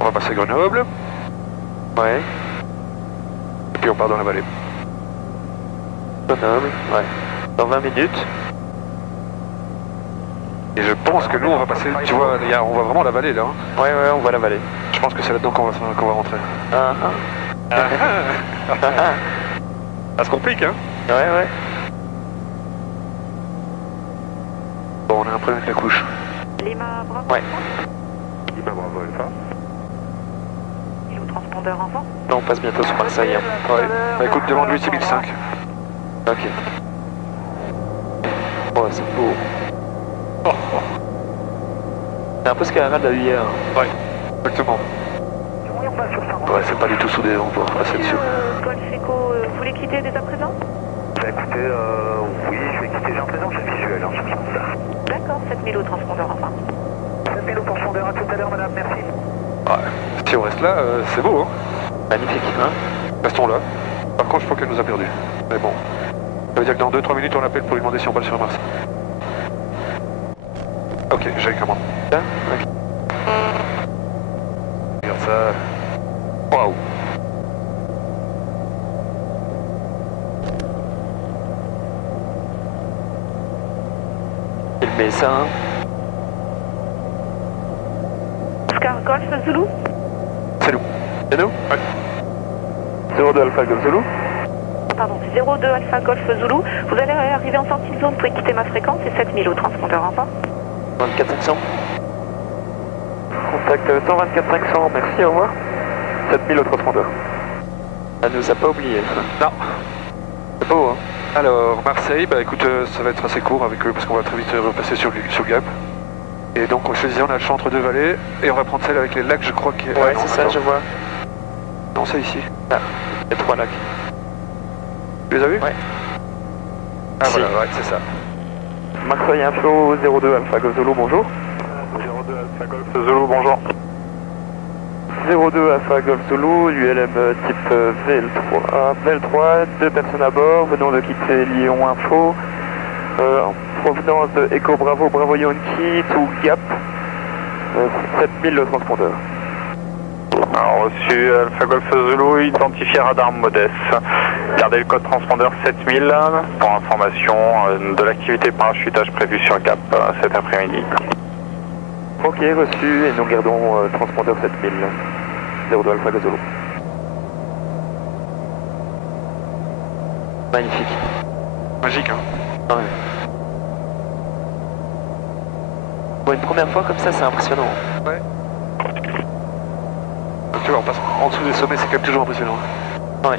On va passer Grenoble. Ouais. Et puis on part dans la vallée. Grenoble, ouais. Dans 20 minutes. Et je pense que nous on va passer, tu vois, on voit vraiment la vallée là. Hein. Ouais, on voit la vallée. Je pense que c'est là-dedans qu'on va rentrer. Ça se complique, hein. Ouais. Bon, on a un problème avec la couche. Lima Bravo. Ouais. Lima Bravo Alpha. Kilo transpondeur enfant. Non, on passe bientôt sur Marseille. Hein. Ouais. Bah écoute, demande-lui 6005. Ok. Oh, c'est beau. C'est un peu ce qu'elle a eu hier. Ouais, exactement. Ouais, c'est pas du tout soudé, on peut passer dessus. Golf Echo, vous voulez quitter dès à présent? Bah écoutez, oui, je vais quitter, j'ai un présent, c'est visuel, hein, sur ça. D'accord, 7000 au transpondeur enfin. 7000 au transpondeur, à tout à l'heure, madame, merci. Ouais. Si on reste là, c'est beau, hein. Magnifique, hein. Restons là. Par contre, je crois qu'elle nous a perdu. Mais bon. Ça veut dire que dans 2-3 minutes, on l'appelle pour lui demander si on passe sur Mars. Ok, j'ai les commandes. Là, ok. Regarde ça. Waouh. Filmez ça, hein. Oscar Golf Zulu. C'est nous. C'est nous? Ouais. 02 Alpha Golf Zulu. Pardon, c'est 02 Alpha Golf Zulu. Vous allez arriver en sortie de zone, vous pouvez quitter ma fréquence, c'est 7000 au transpondeur enfin. 24 500. Contact 124 500, merci, au revoir. 7000 au transpondeur. Elle nous a pas oublié. Non. C'est beau, hein. Alors, Marseille, bah écoute, ça va être assez court avec eux parce qu'on va très vite repasser sur Gap. Et donc, je te disais, on a le champ entre deux vallées et on va prendre celle avec les lacs, je crois qu'il y a... Ouais, c'est ça, je vois. Non, c'est ici. Ah, il y a 3 lacs. Tu les as vus? Ouais. Ah Si. voilà, ouais, c'est ça. Marseille Info 02 Alpha Golf Zulu, bonjour. 02 Alpha Golf Zulu, bonjour. 02 Alpha Golf Zulu, ULM type VL3. VL3, 2 personnes à bord, venons de quitter Lyon Info. En provenance de Echo Bravo, Bravo Yankee, to Gap. 7000 le transpondeur. Alors, reçu Alpha Golf Zulu, identifié radar modeste. Gardez le code transpondeur 7000 pour information de l'activité parachutage prévue sur Gap cet après-midi. Ok, reçu, et nous gardons transpondeur 7000. 02 Alpha Golf Zulu. Magnifique. Magique, hein. Ouais. Bon, une première fois comme ça, c'est impressionnant. Ouais. Donc, tu vois, on passe en dessous des sommets, c'est quand même toujours impressionnant. Ouais.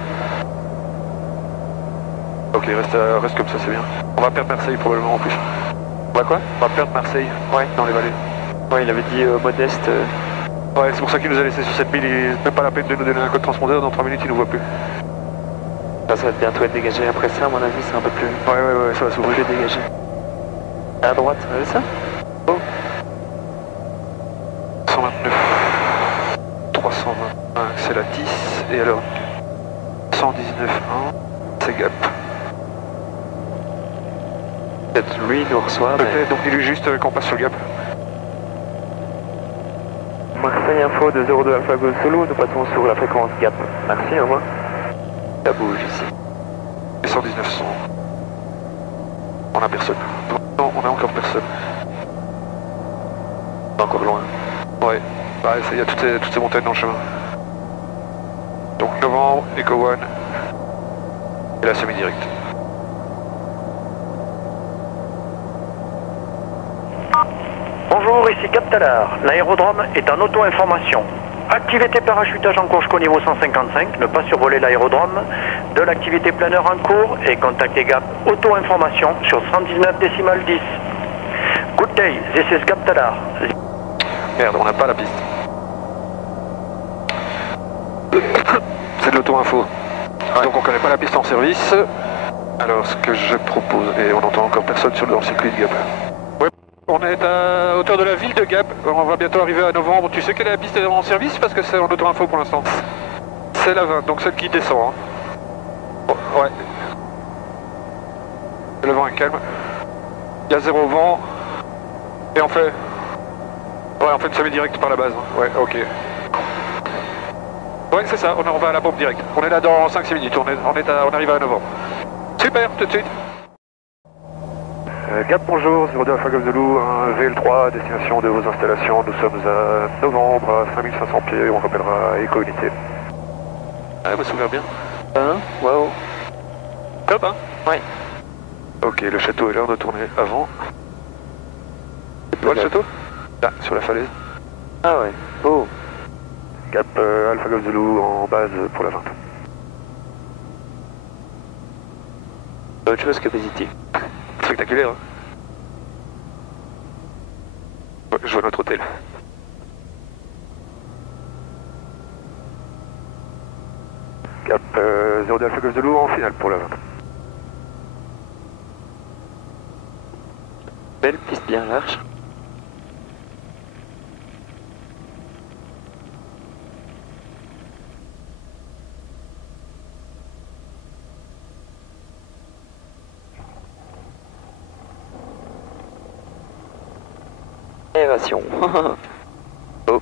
Ok, reste comme ça, c'est bien. On va perdre Marseille probablement en plus. On va quoi? On va perdre Marseille. Ouais. Dans les vallées. Ouais, il avait dit modeste. Ouais, c'est pour ça qu'il nous a laissé sur 7000, il n'est même pas la peine de nous donner un code transpondeur, dans 3 minutes il nous voit plus. Ça va bientôt être dégagé. Après ça, à mon avis, c'est un peu plus, Ouais, ça va s'ouvrir. plus dégagé. À droite, vous avez ça? Oh. 129, 325, c'est la 10, et alors 119, 1, c'est Gap. Peut-être lui nous reçoit. Peut-être, donc dis-lui juste qu'on passe sur Gap. Marseille Info de 02 Alpha Golf Zulu, nous passons sur la fréquence Gap. Merci, au revoir. Ça bouge ici. Et 119, 100. On a personne. Non, on a encore personne. Encore loin. Ouais, bah, il y a toutes ces montagnes dans le chemin. Donc novembre, Echo One, et la semi-direct. Bonjour, ici Cap Talar. L'aérodrome est en auto-information. Activité parachutage en cours jusqu'au niveau 155, ne pas survoler l'aérodrome. De l'activité planeur en cours et contactez Gap auto-information sur 119,10. Good day, this is Cap Talar. Merde, on n'a pas la piste. C'est de l'auto-info. Ouais. Donc on connaît pas la piste en service. Alors ce que je propose, et on n'entend encore personne dans le circuit de Gap. Ouais, on est à hauteur de la ville de Gap. On va bientôt arriver à novembre. Tu sais quelle est la piste en service parce que c'est en auto-info pour l'instant. C'est la 20, donc celle qui descend. Hein. Oh, ouais. Le vent est calme. Il y a 0 vent. Et on fait... Ouais, on fait une semi-direct par la base. Ouais, ok. Ouais, c'est ça, on va à la pompe direct. On est là dans 5-6 minutes, on arrive à novembre. Super, tout de suite. Gap, bonjour, 02 Alpha Golf Zulu, un VL3, destination de vos installations. Nous sommes à novembre, à 5500 pieds, on rappellera Éco-Unité. Ah, vous souvenez bien. Wow. Top, hein? Ouais. Ok, le château est là, on doit tourner avant. Tu vois le château? Là, sur la falaise. Ah ouais, oh. Gap Alpha Golf Zulu en base pour la 20. Autre chose que positif. Spectaculaire, hein? Ouais, je vois notre hôtel. Gap 02 Alpha Golf Zulu en finale pour la 20. Belle piste bien large. Élévation. Oh.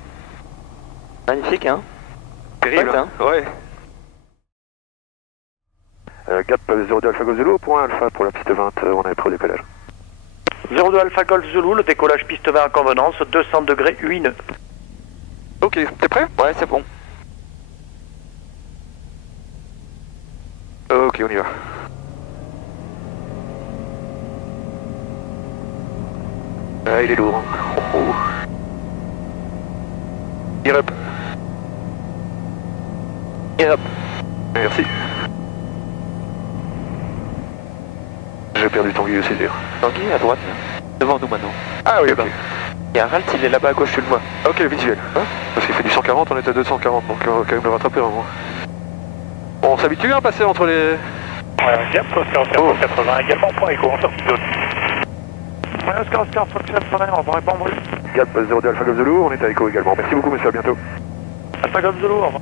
Magnifique, hein? Terrible, ouais, hein? Ouais. Gap 02 Alpha Golf Zulu au point Alpha pour la piste 20, on est prêt au décollage. 02 Alpha Golf Zulu, le décollage piste 20 en convenance, 200 degrés, 8 nœuds. Ok, t'es prêt? Ouais, c'est bon. Ok, on y va. Ah, il est lourd. Hein. Oh, oh. Gear up. Gear up. Merci. J'ai perdu Tanguy aussi, dur. Tanguy à droite, là. Devant nous maintenant. Ah oui, ok. Il y a un Ralt, il est là-bas à gauche, tu le vois. Ok, visuel. Hein, parce qu'il fait du 140, on est à 240, donc on va quand même le rattraper un moment. On s'habitue à passer entre les... Ouais, Gap, Oscar 80, également point écho, en sortie de zone. Ouais, Oscar 80, on va répondre. Gap 02 Alpha Golf Zulu, on est à Echo également. Merci beaucoup, monsieur, à bientôt. Alpha Golf Zulu, au revoir.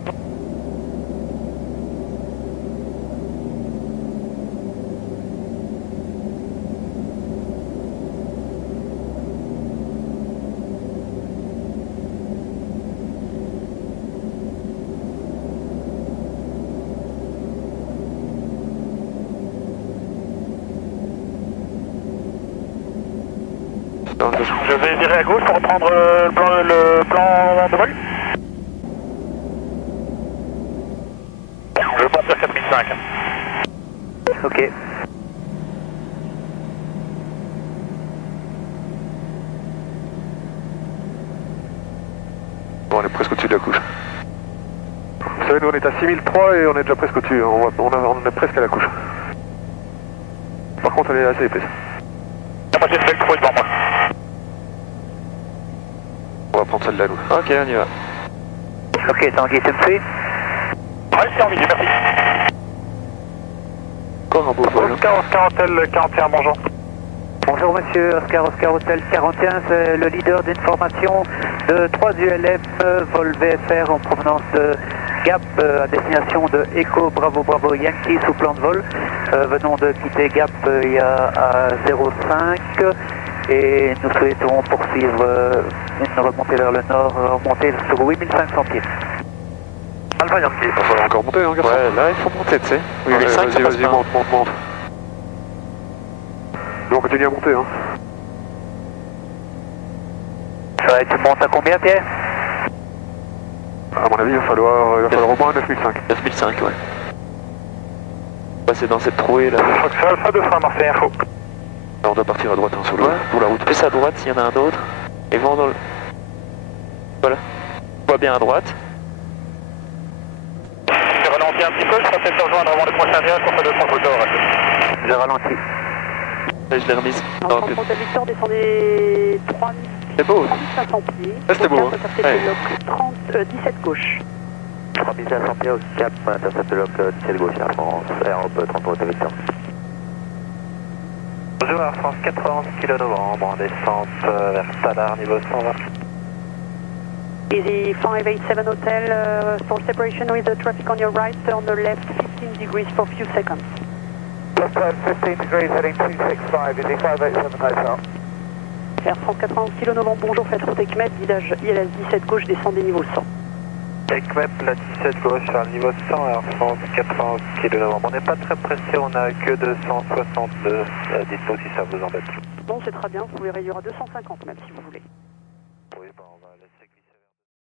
Je vais virer à gauche pour reprendre le plan de vol. Je pense à 4005. Ok. Bon, on est presque au-dessus de la couche. Vous savez, nous on est à 6003 et on est déjà presque au-dessus, on est presque à la couche. Par contre, elle est assez épaisse. Moi j'ai une belle trouille devant moi. On va prendre celle-là, nous. Ok, on y va. Ok, Tanguy, tu me suis? Ouais, c'est en milieu, merci. Encore un beau vol. Oscar Hotel 41, bonjour. Bonjour monsieur, Oscar Hotel 41, c'est le leader d'information de 3 ULF, vol VFR en provenance de Gap à destination de Echo Bravo Yankee sous plan de vol. Venons de quitter Gap il y a à 05 et nous souhaitons poursuivre une remontée vers le nord, remonter sur 8500 pieds. Alpha Yankee. Il va falloir encore monter, hein, garçon. Ouais, là il faut monter, tu sais. Oui, Ouais, 5, ça passe vas-y, pas. monte. Nous on continue à monter, hein. Ouais, tu montes à combien Pierre? À mon avis, il va falloir au moins 9005. 9005, ouais. Passer dans cette trouée là. Fox Alpha 2 frein, Marseille Info. Alors, on doit partir à droite, hein, sur, Ouais. pour la route. Plus à droite s'il y en a un autre. Et vont dans le... Voilà. On voit bien à droite. J'ai ralenti un petit peu, je pensais te rejoindre avant le prochain virage pour faire 200 photos. Je ralentis. Là, je l'ai remise. En Non, centre de Victor, descendez 3000. c'est beau. 3500 pieds. Ah, c'était beau, hein. Ouais. 17 gauche. 3500 pieds au Cap, intercepte le 17 gauche, Air France, Air 33 Victor. Bonjour Air France 91 kg novembre, en descente vers Sadar, niveau 120. Easy 587 Hotel, for separation with the traffic on your right, on the left 15 degrees for few seconds. Plus 15 degrees heading 265, Easy 587 Hotel. Air France 91 kg novembre, bonjour, faites route avec guidage ILS 17 gauche, descendez niveau 100. Equip, la 17 gauche à niveau 100, Air France 80 km. On n'est pas très pressé, on a que 262 dispo si ça vous embête. Bon, c'est très bien, vous pouvez réduire à 250 même si vous voulez. Oui, bon,